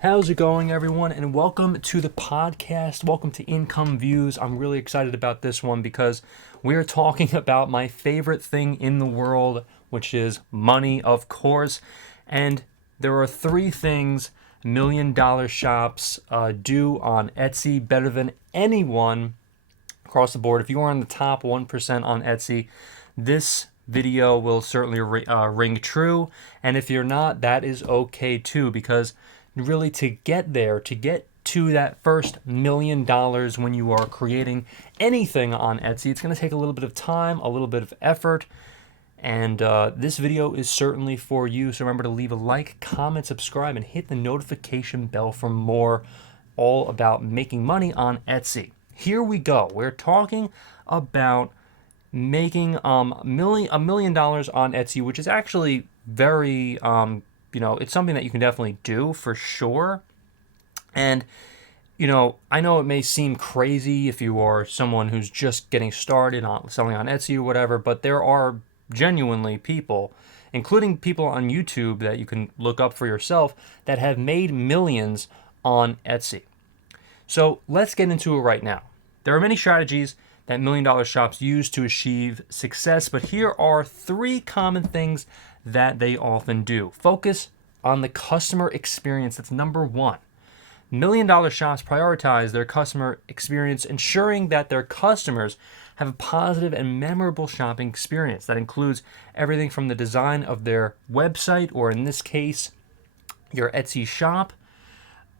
How's it going, everyone? And welcome to the podcast. Welcome to Income Views. I'm really excited about this one because we're talking about my favorite thing in the world, which is money, of course. And there are three things $1 million shops do on Etsy better than anyone across the board. If you are in the top 1% on Etsy, this video will certainly ring true. And if you're not, that is okay too, because really to get there, to get to that first $1 million when you are creating anything on Etsy, it's going to take a little bit of time, a little bit of effort. And this video is certainly for you. So remember to leave a like, comment, subscribe, and hit the notification bell for more all about making money on Etsy. Here we go. We're talking about making $1 million on Etsy, which is actually very it's something that you can definitely do for sure. And I know it may seem crazy if you are someone who's just getting started on selling on Etsy or whatever, but there are genuinely people, including people on YouTube that you can look up for yourself, that have made millions on Etsy. So let's get into it right now. There are many strategies that $1 million shops use to achieve success, but here are three common things that they often do. Focus on the customer experience. That's number one. $1 million shops prioritize their customer experience, ensuring that their customers have a positive and memorable shopping experience. That includes everything from the design of their website, or in this case, your Etsy shop,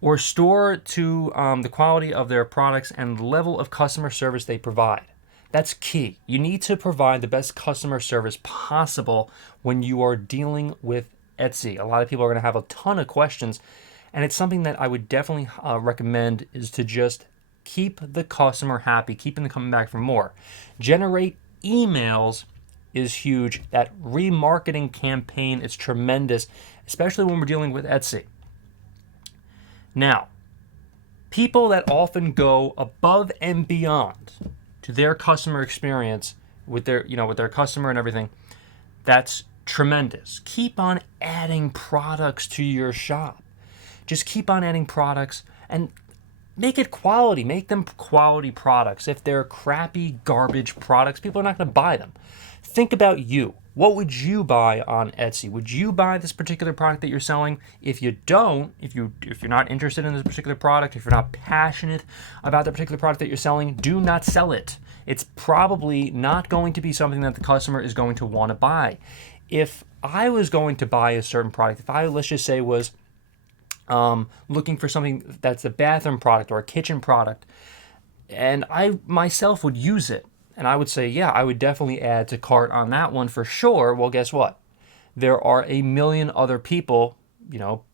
or store, to the quality of their products and the level of customer service they provide. That's key. You need to provide the best customer service possible when you are dealing with Etsy. A lot of people are going to have a ton of questions, and it's something that I would definitely recommend is to just keep the customer happy, keeping them coming back for more. Generate emails is huge. That remarketing campaign is tremendous, especially when we're dealing with Etsy. Now, people that often go above and beyond to their customer experience with their customer and everything, that's tremendous. Keep on adding products to your shop. Just keep on adding products and make it quality. Make them quality products. If they're crappy, garbage products, people are not going to buy them. Think about you. What would you buy on Etsy? Would you buy this particular product that you're selling? If you don't, if you're not interested in this particular product, if you're not passionate about the particular product that you're selling, do not sell it. It's probably not going to be something that the customer is going to want to buy. If I was going to buy a certain product, if I, let's just say, was looking for something that's a bathroom product or a kitchen product, and I myself would use it, and I would say, yeah, I would definitely add to cart on that one for sure. Well, guess what? There are a million other people,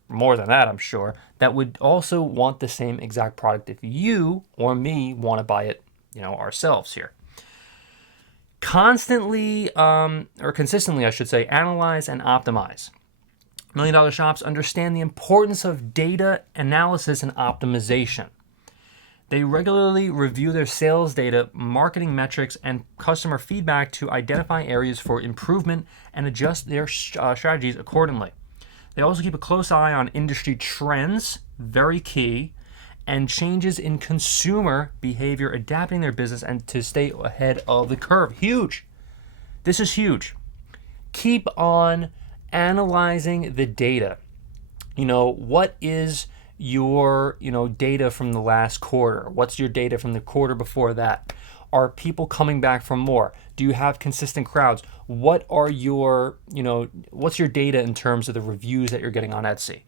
more than that, I'm sure, that would also want the same exact product if you or me want to buy it, ourselves here. Consistently, I should say, analyze and optimize. $1 million shops understand the importance of data analysis and optimization. They regularly review their sales data, marketing metrics, and customer feedback to identify areas for improvement and adjust their strategies accordingly. They also keep a close eye on industry trends, very key, and changes in consumer behavior, adapting their business and to stay ahead of the curve. Huge. This is huge. Keep on analyzing the data. What is your data from the last quarter? What's your data from the quarter before that? Are people coming back for more? Do you have consistent crowds? What are your what's your data in terms of the reviews that you're getting on Etsy?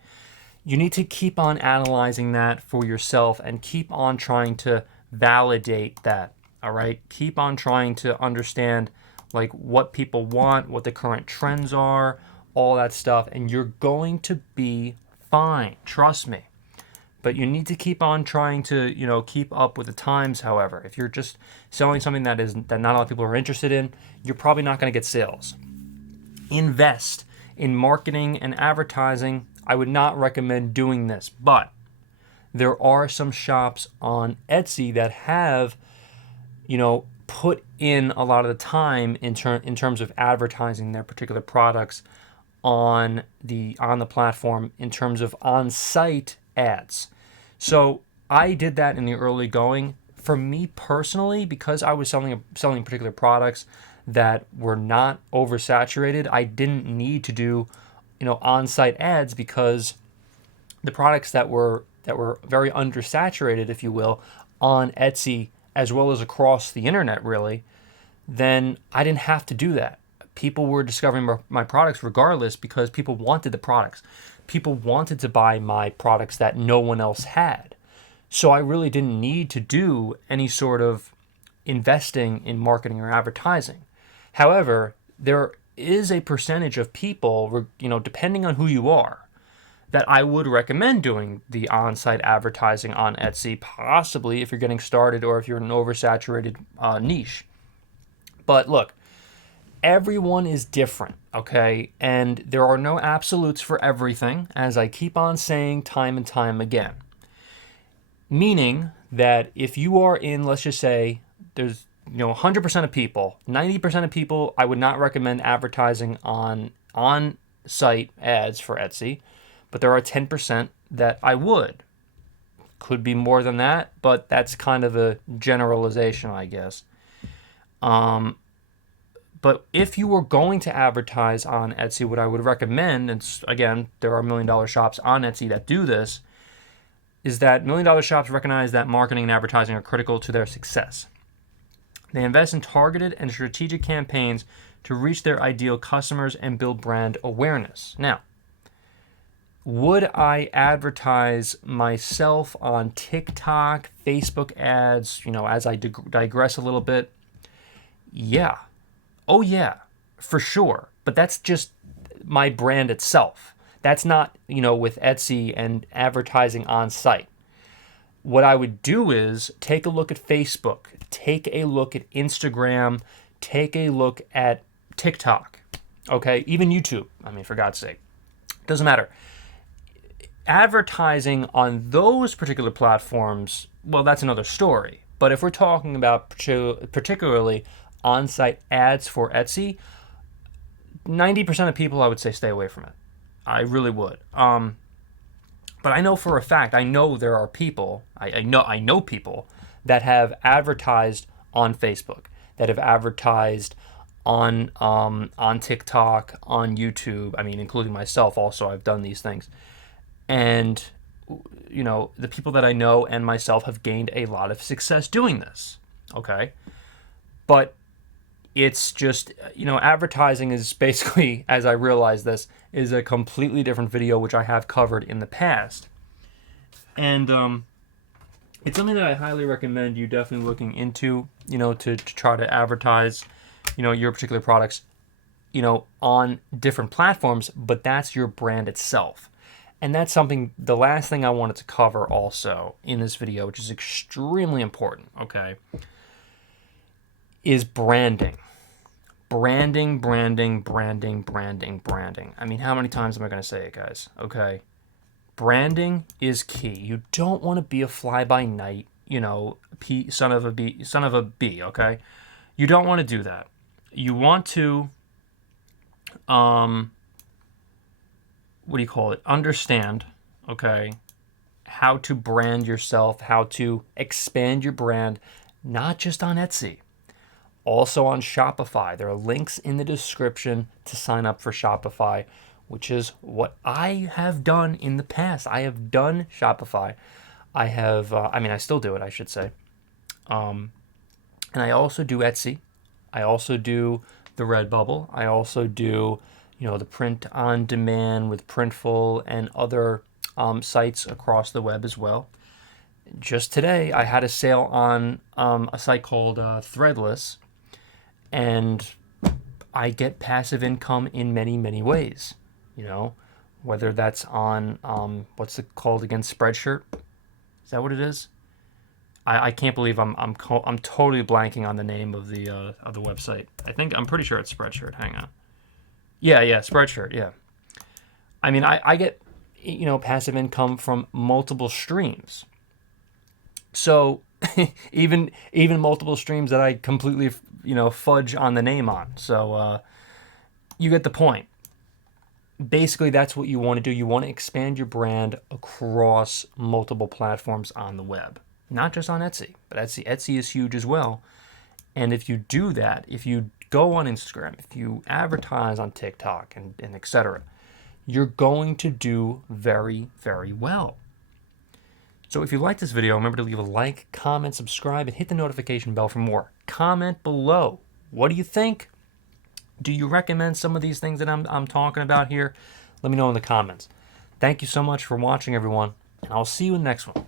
You need to keep on analyzing that for yourself and keep on trying to validate that. All right, keep on trying to understand what people want, what the current trends are, all that stuff, and you're going to be fine. Trust me. But you need to keep on trying to, keep up with the times. However, if you're just selling something that not a lot of people are interested in, you're probably not going to get sales. Invest in marketing and advertising. I would not recommend doing this, but there are some shops on Etsy that have, put in a lot of the time in terms of advertising their particular products on the platform, in terms of on-site ads. So I did that in the early going. For me personally, because I was selling particular products that were not oversaturated, I didn't need to do, on-site ads, because the products that were very undersaturated, if you will, on Etsy as well as across the internet, really, then I didn't have to do that. People were discovering my products regardless, because people wanted the products. People wanted to buy my products that no one else had. So I really didn't need to do any sort of investing in marketing or advertising. However, there is a percentage of people, depending on who you are, that I would recommend doing the on-site advertising on Etsy, possibly if you're getting started or if you're in an oversaturated niche. But look, everyone is different, okay? And there are no absolutes for everything, as I keep on saying time and time again. Meaning that if you are in, let's just say, there's 100% of people, 90% of people, I would not recommend advertising on-site ads for Etsy, but there are 10% that I would. Could be more than that, but that's kind of a generalization, I guess. But if you were going to advertise on Etsy, what I would recommend, and again, there are $1 million shops on Etsy that do this, is that $1 million shops recognize that marketing and advertising are critical to their success. They invest in targeted and strategic campaigns to reach their ideal customers and build brand awareness. Now, would I advertise myself on TikTok, Facebook ads, as I digress a little bit? Yeah. Oh yeah, for sure. But that's just my brand itself. That's not, with Etsy and advertising on site. What I would do is take a look at Facebook, take a look at Instagram, take a look at TikTok, okay? Even YouTube, for God's sake. Doesn't matter. Advertising on those particular platforms, well, that's another story. But if we're talking about particularly on-site ads for Etsy, 90% of people, I would say, stay away from it. I really would. But I know for a fact, I know there are people, I know people that have advertised on Facebook, that have advertised on TikTok, on YouTube. Including myself also, I've done these things. And, the people that I know and myself have gained a lot of success doing this. Okay? But it's just, advertising is basically, as I realize this, is a completely different video, which I have covered in the past. And it's something that I highly recommend you definitely looking into, to try to advertise, your particular products, on different platforms, but that's your brand itself. And that's something, the last thing I wanted to cover also in this video, which is extremely important, okay, is branding. Branding. How many times am I going to say it, guys? Okay. Branding is key. You don't want to be a fly-by-night, son of a bee, okay? You don't want to do that. You want to, understand, okay, how to brand yourself, how to expand your brand, not just on Etsy. Also on Shopify. There are links in the description to sign up for Shopify, which is what I have done in the past. I have done Shopify. I have, I still do it, I should say. And I also do Etsy. I also do the Redbubble. I also do, the print on demand with Printful and other sites across the web as well. Just today, I had a sale on a site called Threadless. And I get passive income in many, many ways, whether that's on, what's it called again? Spreadshirt? Is that what it is? I can't believe I'm totally blanking on the name of the website. I'm pretty sure it's Spreadshirt. Hang on. Yeah, Spreadshirt. Yeah. I get, passive income from multiple streams. So even multiple streams that I completely, fudge on the name on. So you get the point. basically that's what you want to do. You want to expand your brand across multiple platforms on the web, not just on Etsy, but Etsy is huge as well. And if you do that, if you go on Instagram, if you advertise on TikTok and etc., you're going to do very, very well. So if you like this video, remember to leave a like, comment, subscribe, and hit the notification bell for more. Comment below. What do you think? Do you recommend some of these things that I'm talking about here? Let me know in the comments. Thank you so much for watching, everyone, and I'll see you in the next one.